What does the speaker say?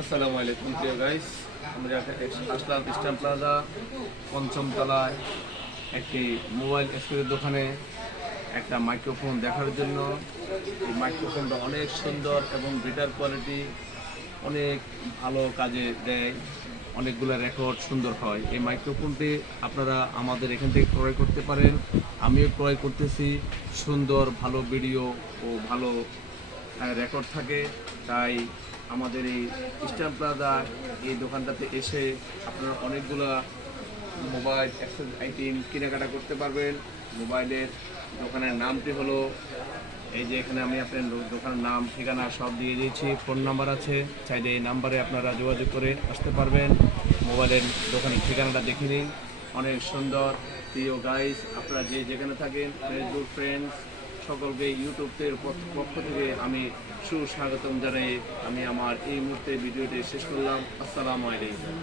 আসসালামু আলাইকুম প্রিয় গাইস, আমরা আসলাম ইস্টার্ন প্লাজা পঞ্চম তলায় একটি মোবাইল এক্সেসরির দোকানে একটা মাইক্রোফোন দেখার জন্য। এই মাইক্রোফোনটা অনেক সুন্দর এবং বেটার কোয়ালিটি, অনেক ভালো কাজে দেয়, অনেকগুলো রেকর্ড সুন্দর হয়। এই মাইক্রোফোনটি আপনারা আমাদের এখান থেকে ক্রয় করতে পারেন। আমিও ক্রয় করতেছি। সুন্দর ভালো ভিডিও ও ভালো রেকর্ড থাকে। তাই আমাদের এই ইস্টার্ন প্লাজা এই দোকানটাতে এসে আপনারা অনেকগুলো মোবাইল অ্যাক্সেসরি আইটেম কেনাকাটা করতে পারবেন। মোবাইলের দোকানের নামটি হলো, এই যে এখানে আমি আপনার দোকানের নাম ঠিকানা সব দিয়ে দিয়েছি, ফোন নাম্বার আছে, চাইলে এই নাম্বারে আপনারা যোগাযোগ করে আসতে পারবেন। মোবাইলের দোকানের ঠিকানাটা দেখে নিন। অনেক সুন্দর। প্রিয় গাইস, আপনারা যে যেখানে থাকেন, ফেসবুক ফ্রেন্ডস সকলকে ইউটিউবের পক্ষ থেকে আমি সুস্বাগতম জানাই। আমি আমার এই মুহূর্তে ভিডিওটি শেষ করলাম। আসসালামু আলাইকুম।